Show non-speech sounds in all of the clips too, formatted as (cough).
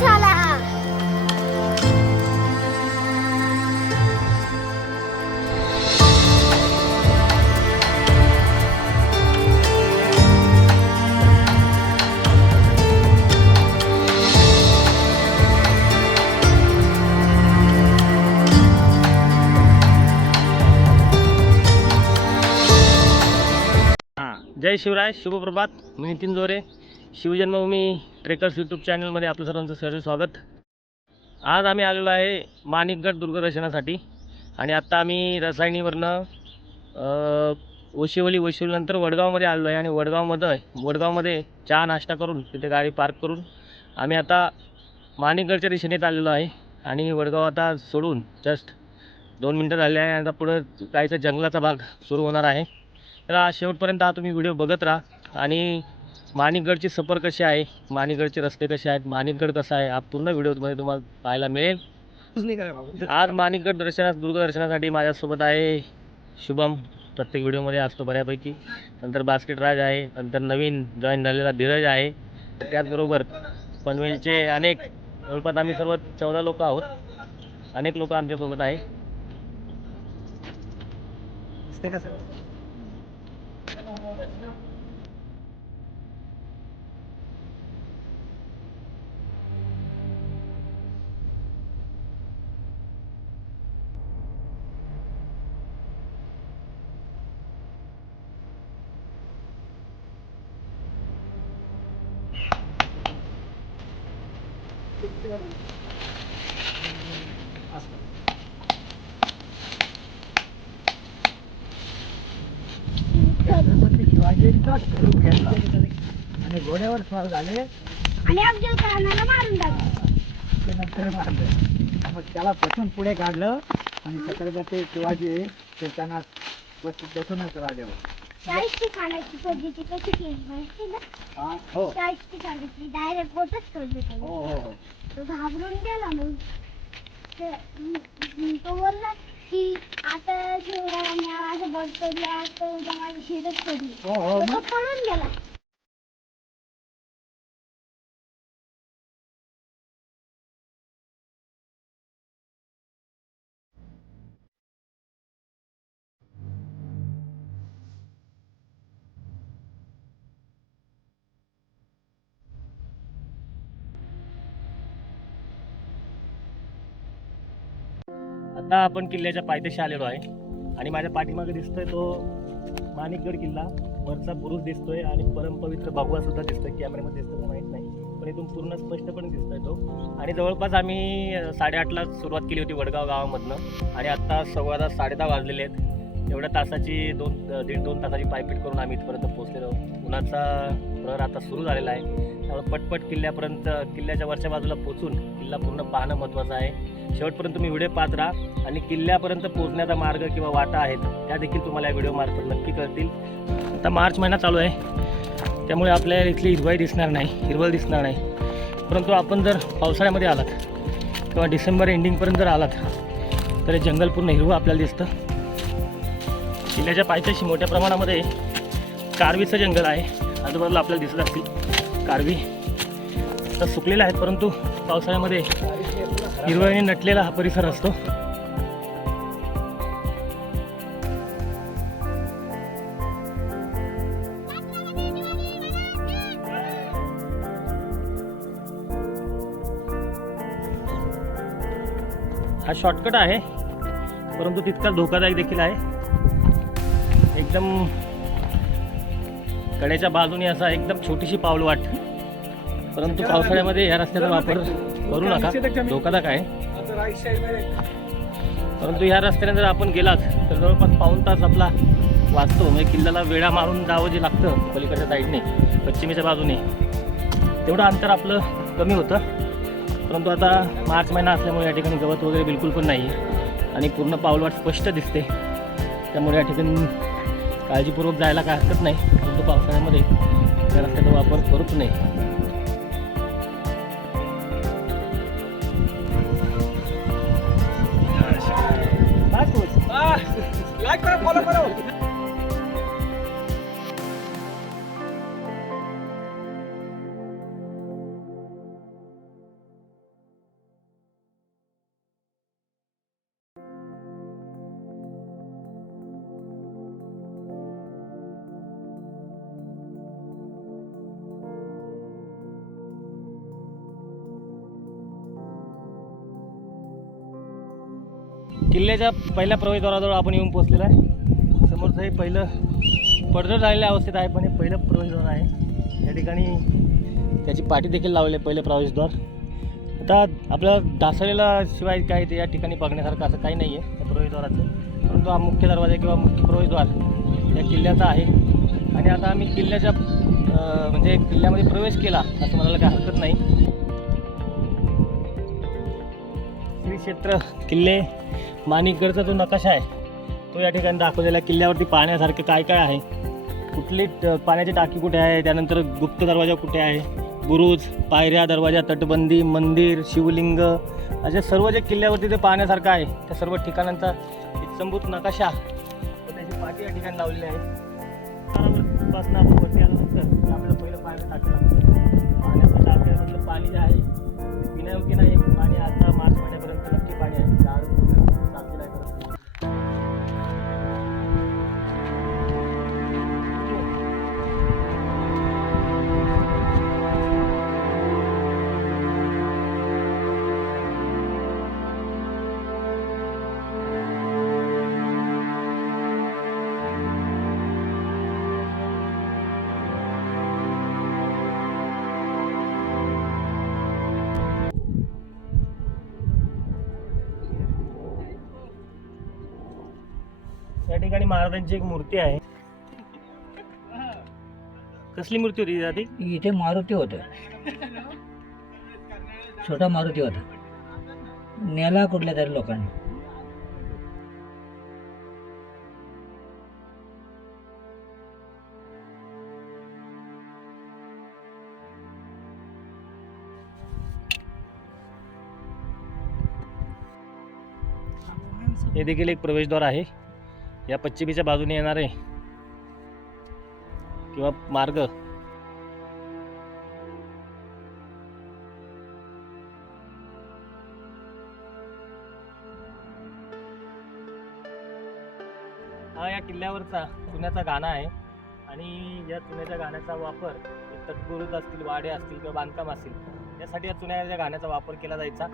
साला हां जय शिवराय शुभप्रभात मी नितीन जोरे. शिवजन्मभूमी ट्रेकर्स यूट्यूब चॅनलमध्ये आपलं सर्वांचं सहर्ष स्वागत. आज आम्ही आलेलो आहे माणिकगड दुर्गदर्शनासाठी. आणि आत्ता आम्ही रसायणीवरनं वशिवली वशिवलीनंतर वडगावमध्ये आलेलो आहे. आणि वडगावमध्ये वडगावमध्ये चहा नाश्ता करून तिथे गाडी पार्क करून आम्ही आता माणिकगडच्या दिशेनेच आलेलो आहे. आणि वडगाव आता सोडून जस्ट दोन मिनटं झाले आहे. आता पुढं जायचं जंगलाचा भाग सुरू होणार आहे. तर आज शेवटपर्यंत हा तुम्ही व्हिडिओ बघत राहा. आणि माणिकगडची सफर कशी आहे? माणिकगडचे रस्ते कसे आहेत? माणिकगड कसा आहे? हा पूर्ण व्हिडिओमध्ये तुम्हाला पाहायला मिळेल. आज माणिकगड दर्शना दूरदर्शनासाठी माझ्यासोबत आहे शुभम. प्रत्येक व्हिडिओमध्ये असतो बऱ्यापैकी. नंतर बास्केट राज आहे. नंतर नवीन जॉईन झालेला धीरज आहे. त्याचबरोबर पनवेलचे अनेक जवळपास आम्ही सर्व चौदा लोक आहोत. अनेक लोक आमच्यासोबत आहे. आणि घोड्यावर स्वार झाले. आणि अफजल खानाला मारून टाकलं. ते नंतर मारलं. मग त्याला बसून पुढे काढलं आणि छत्रपती शिवाजी ते त्यांना बस- बसूनच राजावर शाहिस्ती खानाची फौजीची कशी केली माहिती ना? हा हो. शाहिस्ती खानाची डायरेक्ट सोडली हो. हो हो. तो घाबरून गेला मग. ते- तो बोलला की आता शिवरायांनी असं बट सोडलं तर उद्या माझी शिरच हो हो तर तो पळून गेला. आता आपण किल्ल्याच्या पायथ्याशी आलेलो आहे. आणि माझ्या पाठीमागे दिसतोय तो माणिकगड किल्ला. वरचा बुरुज दिसतोय आणि परमपवित्र भगवा सुद्धा दिसतोय. कॅमेऱ्यामध्ये दिसतोय का माहीत नाही. पण इथून पूर्ण स्पष्टपणे दिसतोय तो. आणि जवळपास आम्ही साडेआठला सुरुवात केली होती वडगाव गावामधनं. आणि आत्ता सव्वा दहा साडेदहा वाजलेले आहेत. एवढ्या तासाची दोन दीड दोन तासाची पायपीट करून आम्ही इथपर्यंत पोहोचलेलो उन्हाचा प्रहर आता सुरू झालेला आहे. त्यामुळे पटपट किल्ल्यापर्यंत किल्ल्याच्या वरच्या बाजूला पोचून किल्ला पूर्ण पाहणं महत्त्वाचं आहे. शेवटपर्यंत तुम्ही व्हिडिओ पाहत राहा आणि किल्ल्यापर्यंत पोहोचण्याचा मार्ग किंवा वाटा आहेत त्या देखील तुम्हाला या व्हिडिओ मार्फत नक्की कळतील. आता मार्च महिना चालू आहे. त्यामुळे आपल्या इथली हिरवाई दिसणार नाही हिरवळ दिसणार नाही. परंतु आपण जर पावसाळ्यामध्ये आलात किंवा डिसेंबर एंडिंगपर्यंत जर आलात तर हे जंगल पूर्ण हिरवं आपल्याला दिसतं. किल्ल्याच्या पायथ्याशी मोठ्या प्रमाणामध्ये कारवीचं जंगल आहे. आजूबाजूला आपल्याला दिसत असतील कारवी. तर सुकलेले आहेत परंतु पावसाळ्यामध्ये हिरवळीने नटलेला हा परिसर असतो. हा शॉर्टकट आहे परंतु तितका धोकादायक देखील आहे. एकदम कड्याच्या बाजूने असा एकदम छोटीशी पावलवाट परंतु पावसाळ्यामध्ये या रस्त्याचा वापर करू नका. धोकादायक आहे. परंतु ह्या रस्त्याने जर आपण गेलात तर जवळपास पाऊण तास आपला वाचतो. म्हणजे किल्ल्याला वेळा मारून जावं जे लागतं पलीकडच्या साईडने पश्चिमेच्या बाजूने. तेवढं अंतर आपलं कमी होतं. परंतु आता मार्च महिना असल्यामुळे या ठिकाणी गवत वगैरे बिलकुल पण नाही आहे आणि पूर्ण पाऊलवाट स्पष्ट दिसते. त्यामुळे या ठिकाणी काळजीपूर्वक जायला काय हरकत नाही परंतु पावसाळ्यामध्ये त्या रस्त्याचा वापर करूच नाही लाईक करा? फॉलो करा किल्ल्याच्या पहिल्या प्रवेशद्वाराजवळ आपण येऊन पोहोचलेलो आहे. समोरचं हे पहिलं पडझड झालेल्या अवस्थेत आहे पण हे पहिलं प्रवेशद्वार आहे. या ठिकाणी त्याची पाठी देखील लावली आहे पहिले प्रवेशद्वार. आता आपल्या ढासळलेला शिवाय काय ते या ठिकाणी बघण्यासारखं असं काही नाही आहे त्या प्रवेशद्वाराचं. परंतु हा मुख्य दरवाजा किंवा मुख्य प्रवेशद्वार या किल्ल्याचा आहे. आणि आता आम्ही किल्ल्याच्या म्हणजे किल्ल्यामध्ये प्रवेश केला असं म्हणायला काही हरकत नाही. श्री क्षेत्र किल्ले माणिकगडचा जो नकाशा आहे तो या ठिकाणी दाखवलेला आहे. किल्ल्यावरती पाहण्यासारखे काय काय आहे? कुठली पाण्याची टाकी कुठे आहे? त्यानंतर गुप्त दरवाजा कुठे आहे? बुरुज पायऱ्या दरवाजा तटबंदी मंदिर शिवलिंग अशा सर्व जे किल्ल्यावरती ते पाहण्यासारखं आहे त्या सर्व ठिकाणांचा इत्संभूत नकाशा त्याची पाठी या ठिकाणी लावलेली आहे. पासून आपण वरती आल्यानंतर आपल्याला पहिलं पाहायला टाकी लागतं पाण्याचं टाक्यामधलं पाणी जे आहे ते पिण्यायोग्य नाही. पाणी आता मार्च महिन्यापर्यंत महाराजांची एक मूर्ती आहे. कसली मूर्ती होती दादी? इथे मारुती होतं. छोटा मारुती होता. नेला कुठल्या तरी लोकांनी. हे देखील एक प्रवेशद्वार आहे. या पश्चिमेच्या बाजूने येणारे. किंवा मार्ग. हा या किल्ल्यावरचा चुन्याचा गाणा आहे. आणि या चुन्याच्या गाण्याचा वापर हे तटबुरुज असतील वाडे असतील किंवा बांधकाम असतील यासाठी या चुन्याच्या गाण्याचा वापर केला जायचा.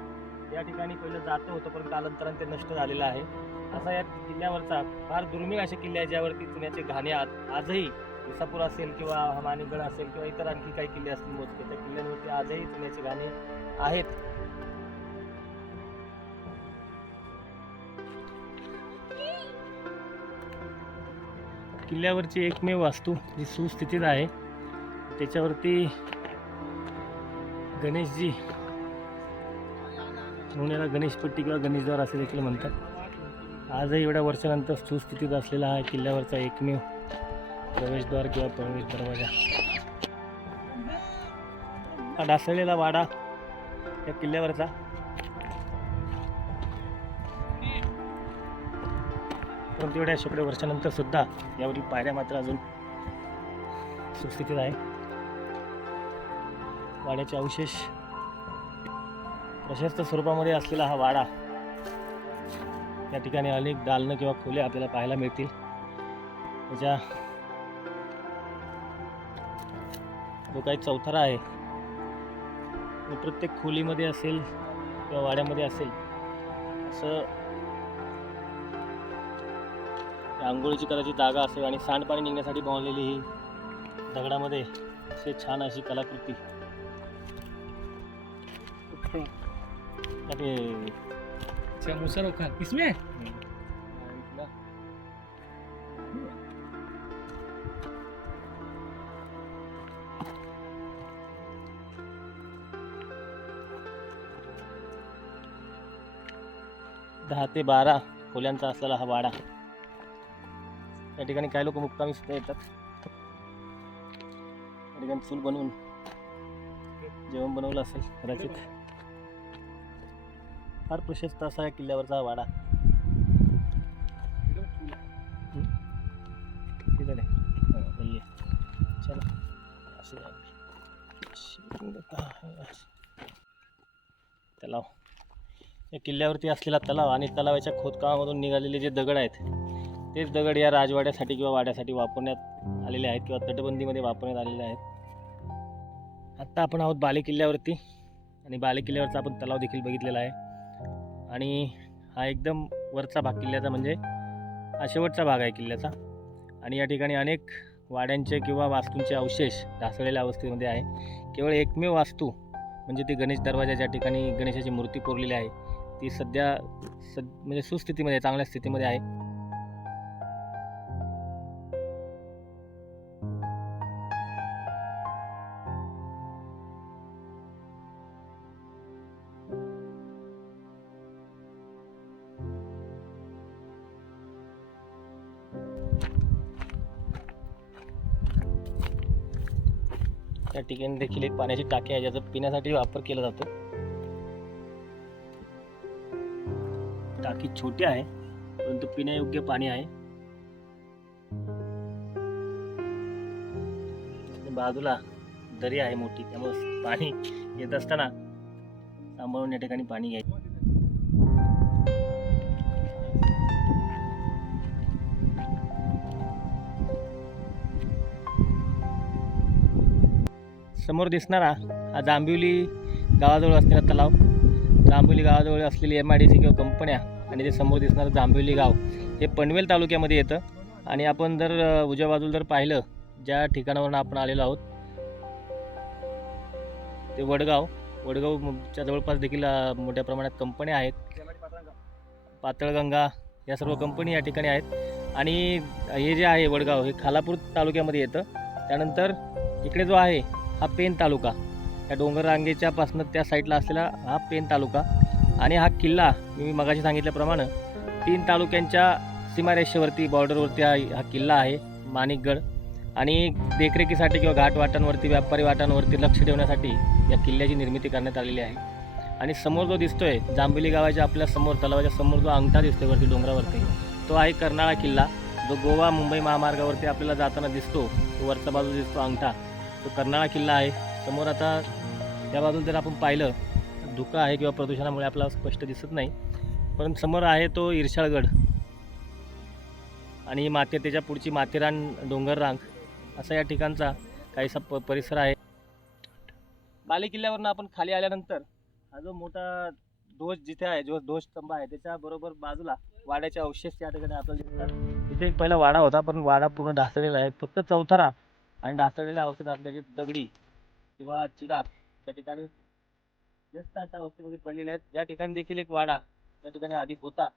या ठिकाणी पहिलं जातं होतं पण कालांतराने ते नष्ट झालेलं आहे. असा या किल्ल्यावरचा फार दुर्मिळ असे किल्ले आहे ज्यावरती चुन्याचे घाणे आज आजही विसापूर असेल किंवा माणिकगड असेल किंवा इतर आणखी काही किल्ले असतील मोजके. त्या किल्ल्यांवरती आजही चुन्याचे घाणे आहेत. किल्ल्यावरची एकमेव वास्तू जी सुस्थितीत आहे त्याच्यावरती गणेशजी म्हणून याला गणेशपट्टी किंवा गणेशद्वार असे देखील म्हणतात. आजही एवढ्या वर्षानंतर सुस्थितीत असलेला हा किल्ल्यावरचा एकमेव प्रवेशद्वार किंवा प्रवेश दरवाजा. हा ढासळलेला वाडा या किल्ल्यावरचा. परंतु एवढ्या शेकडो वर्षानंतर सुद्धा यावरील पायऱ्या मात्र अजून सुस्थितीत आहे. वाड्याचे अवशेष प्रशस्त स्वरूपामध्ये असलेला हा वाडा या ठिकाणी अनेक दालनं किंवा खोल्या आपल्याला पाहायला मिळतील. त्याच्या जो काही चौथरा आहे तो प्रत्येक खोलीमध्ये असेल किंवा वाड्यामध्ये असेल असं त्या आंघोळीची करायची जागा असेल आणि सांडपाणी निघण्यासाठी बनवलेली ही दगडामध्ये असे छान अशी कलाकृती. अरे मुसर इसमें दहा ते बारा खोल्यांचा असलेला हा वाडा. या ठिकाणी काही लोक मुक्कामी सुद्धा येतात. या ठिकाणी चूल बनवून जेवण बनवलं असेल कदाचित. फार प्रशस्त असा या किल्ल्यावरचा वाडा. चला. तलाव. या किल्ल्यावरती असलेला तलाव आणि तलावाच्या खोदकामामधून निघालेले जे दगड आहेत तेच दगड या राजवाड्यासाठी किंवा वाड्यासाठी वापरण्यात आलेले आहेत किंवा तटबंदीमध्ये वापरण्यात आलेले आहेत. आत्ता आपण आहोत बाले किल्ल्यावरती आणि बाले किल्ल्यावरचा आपण तलाव देखील बघितलेला आहे. आणि हा एकदम वरचा भाग किल्ल्याचा म्हणजे हा शेवटचा भाग आहे किल्ल्याचा. आणि या ठिकाणी अनेक वाड्यांचे किंवा वास्तूंचे अवशेष ढासळलेल्या अवस्थेमध्ये आहे. केवळ एकमेव वास्तू म्हणजे ती गणेश दरवाजा ज्या ठिकाणी गणेशाची मूर्ती कोरलेली आहे ती सध्या सद म्हणजे सुस्थितीमध्ये चांगल्या स्थितीमध्ये आहे. ठिकाणी देखील एक पाण्याची टाकी आहे ज्याचा पिण्यासाठी वापर केला जातो. टाकी छोटी आहे परंतु पिण्यायोग्य पाणी आहे. बाजूला दरी आहे मोठी त्यामुळे पाणी येत असताना सांभाळून या ठिकाणी पाणी घ्यायचं. समोर दिसणारा हा जांभिवली गावाजवळ असलेला तलाव. जांभिवली गावाजवळ असलेली एम आय डी सी किंवा कंपन्या आणि ते समोर दिसणारं जांभिवली गाव हे पनवेल तालुक्यामध्ये येतं. आणि आपण जर उजव्या बाजूला जर पाहिलं ज्या ठिकाणावरून आपण आलेलो आहोत ते वडगाव. वडगावच्या जवळपास देखील मोठ्या प्रमाणात कंपन्या आहेत. पातळगंगा या सर्व कंपनी या ठिकाणी आहेत. आणि हे जे आहे वडगाव हे खालापूर तालुक्यामध्ये येतं. त्यानंतर इकडे जो आहे हा पेन तालुका. या डोंगर रांगेच्या पासनं त्या साईडला असलेला हा पेन तालुका. आणि हा किल्ला मी मगाशी सांगितल्याप्रमाणे तीन तालुक्यांच्या सीमारेषेवरती बॉर्डरवरती हा हा किल्ला आहे माणिकगड. आणि देखरेखीसाठी किंवा घाटवाटांवरती व्यापारी वाटांवरती लक्ष ठेवण्यासाठी या किल्ल्याची निर्मिती करण्यात आलेली आहे. आणि समोर जो दिसतोय जांभिली गावाच्या आपल्यासमोर तलावाच्या समोर जो अंगठा दिसतोय वरती डोंगरावरती तो आहे कर्नाळा किल्ला. जो गोवा मुंबई महामार्गावरती आपल्याला जाताना दिसतो तो वरचा बाजू दिसतो अंगठा. तो कर्नाळा किल्ला आहे समोर आता त्या बाजूला जर आपण पाहिलं धुकं आहे किंवा प्रदूषणामुळे आपल्याला स्पष्ट दिसत नाही. पण समोर आहे तो इर्शाळगड आणि माथे त्याच्या पुढची माथेरान डोंगर रांग असा या ठिकाणचा काहीसा प परिसर आहे. बाले किल्ल्यावरनं आपण खाली आल्यानंतर हा जो मोठा ध्वज जिथे आहे जो ध्वज स्तंभ आहे त्याच्या बरोबर बाजूला वाड्याचे अवशेष त्या ठिकाणी आपल्याला दिसतात. इथे एक पहिला वाडा होता पण वाडा पूर्ण ढासळलेला आहे. फक्त चौथारा आणि ढासळलेल्या अवस्थेत असल्याची दगडी किंवा चिराग त्या ठिकाणी जास्त अशा अवस्थेमध्ये पडलेले आहेत. या ठिकाणी देखील एक वाडा त्या ठिकाणी आधी होता.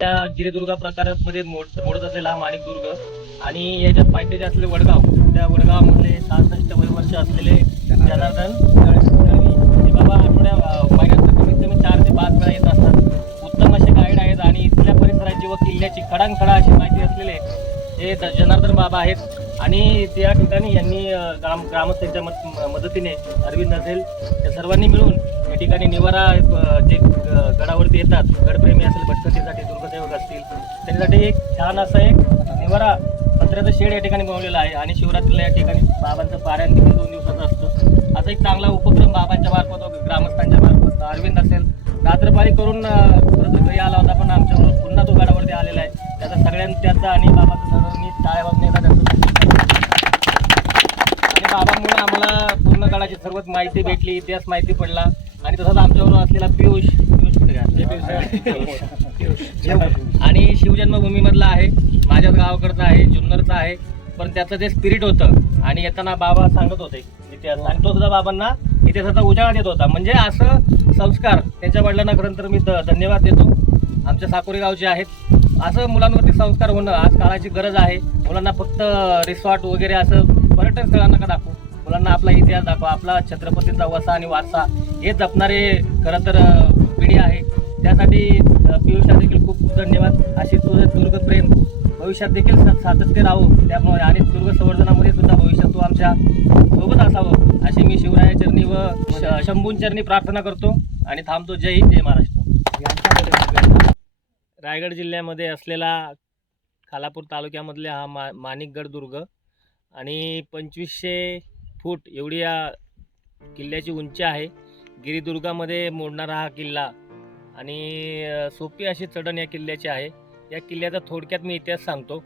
त्या गिरिदुर्गा प्रकारामध्ये मोड मोडत असलेला माणिकदुर्ग आणि याच्या पायथ्याचे असलेले वडगाव त्या वडगावमधले सहासष्ट वर्ष असलेले जनार्दन दळवी ते बाबा आठवड्या महिन्यात कमीत कमी चार ते पाच वेळा येत असतात. उत्तम असे गाईड आहेत आणि इथल्या परिसराची व किल्ल्याची खडांखडा अशी माहिती असलेले हे जनार्दन बाबा आहेत. आणि त्या ठिकाणी यांनी ग्राम ग्रामस्थांच्या मत मदतीने अरविंद असेल या सर्वांनी मिळून या ठिकाणी निवारा जे गडावरती येतात गडप्रेमी असेल भटकंतीसाठी दुर्गसेवक असतील त्यांच्यासाठी एक छान असा एक निवारा पत्र्याचं शेड या ठिकाणी बनवलेलं आहे आणि शिवरात्रीला या ठिकाणी बाबांचं पारायण देखील दोन दिवसाचं असतं. असा एक चांगला उपक्रम बाबांच्या मार्फत ग्रामस्थांच्या मार्फत अरविंद असेल रात्रपारी करून घरी आला होता पण आमच्यावर पुन्हा तो गडावरती आलेला आहे. त्याचा सगळ्यांनी त्याचा आणि बाबाचा सर्वांनी टाळ्या पूर्ण माहिती भेटली इतिहास माहिती पडला. आणि तसंच आमच्याबरोबर असलेला पियुष. पियुष आणि शिवजन्मभूमीमधला आहे माझ्याच गावाकडचा आहे जुन्नरचा आहे. पण त्याचं जे स्पिरिट होतं आणि येताना बाबा सांगत होते इतिहास. आणि तो सुद्धा बाबांना इतिहासाचा उजाळा देत होता. म्हणजे असं संस्कार त्यांच्या वडिलांना खरं तर मी धन्यवाद देतो. आमच्या साकोरी गावचे आहेत असं मुलांवरती संस्कार होणं आज काळाची गरज आहे. मुलांना फक्त रिसॉर्ट वगैरे असं पर्यटन स्थळांना का दाखवू? मुलांना आपला इतिहास दाखवा आपला छत्रपतीचा वसा आणि वारसा हे जपणारे खरं तर पिढी आहे. त्यासाठी अं, पियुषला देखील खूप खूप धन्यवाद. अशी तुझं दुर्ग प्रेम भविष्यात देखील सातत्य राहू. त्यामुळे आणि दुर्ग संवर्धनामध्ये सुद्धा भविष्यात तू आमच्यासोबत असावं अशी मी शिवराया चरणी व श- शंभून चरणी प्रार्थना करतो. आणि थांबतो. जय हिंद जय महाराष्ट्र. रायगड जिल्ह्यामध्ये असलेला खालापूर तालुक्यामधले हा मा माणिकगड दुर्ग. आणि पंचवीसशे फूट एवढी या किल्ल्याची उंची आहे. गिरिदुर्गामध्ये मोडणारा हा किल्ला आणि सोपी अशी चढण या किल्ल्याची आहे. या किल्ल्याचा थोडक्यात मी इतिहास सांगतो.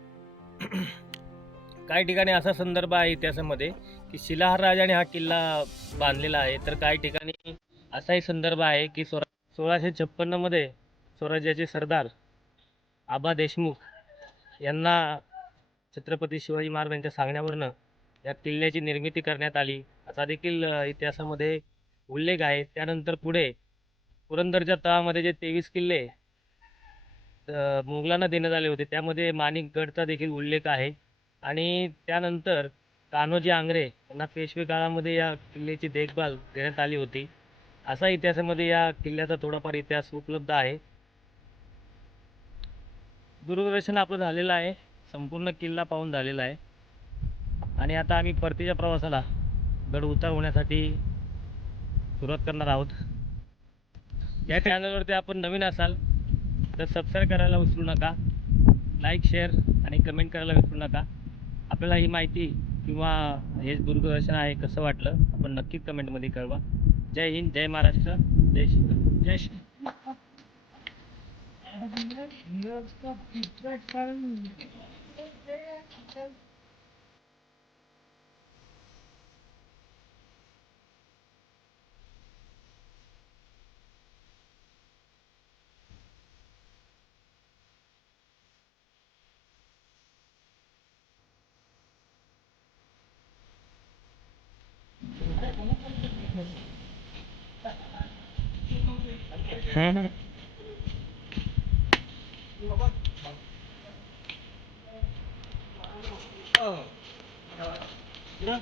(clears throat) काही ठिकाणी असा संदर्भ आहे इतिहासामध्ये की शिलाहार राजाने हा किल्ला बांधलेला आहे. तर काही ठिकाणी असाही संदर्भ आहे की स्वरा सोळाशे छप्पन्नमध्ये स्वराज्याचे सरदार आबा देशमुख यांना छत्रपती शिवाजी महाराज यांच्या सांगण्यावरनं या किल्ल्याची निर्मिती करण्यात आली. असा देखील इतिहासामध्ये उल्लेख आहे. त्यानंतर पुढे पुरंदरच्या तळामध्ये जे तेवीस किल्ले मुघलांना देण्यात आले होते त्यामध्ये माणिकगडचा देखील उल्लेख आहे. आणि त्यानंतर कान्होजी आंग्रे यांना पेशवे काळामध्ये या किल्ल्याची देखभाल देण्यात आली होती. असा इतिहासामध्ये या किल्ल्याचा थोडाफार इतिहास उपलब्ध आहे. दूरदर्शन आपलं झालेलं आहे. संपूर्ण किल्ला पाहून झालेला आहे. आणि आता आम्ही परतीच्या प्रवासाला गड उतार होण्यासाठी सुरुवात करणार आहोत. या चॅनलवरती आपण नवीन असाल तर सबस्क्राईब करायला विसरू नका. लाईक शेअर आणि कमेंट करायला विसरू नका. आपल्याला ही माहिती किंवा हे दूरदर्शन आहे कसं वाटलं आपण नक्कीच कमेंटमध्ये कळवा. जय हिंद जय महाराष्ट्र जय श्री जय श्री 嗯。你好？你，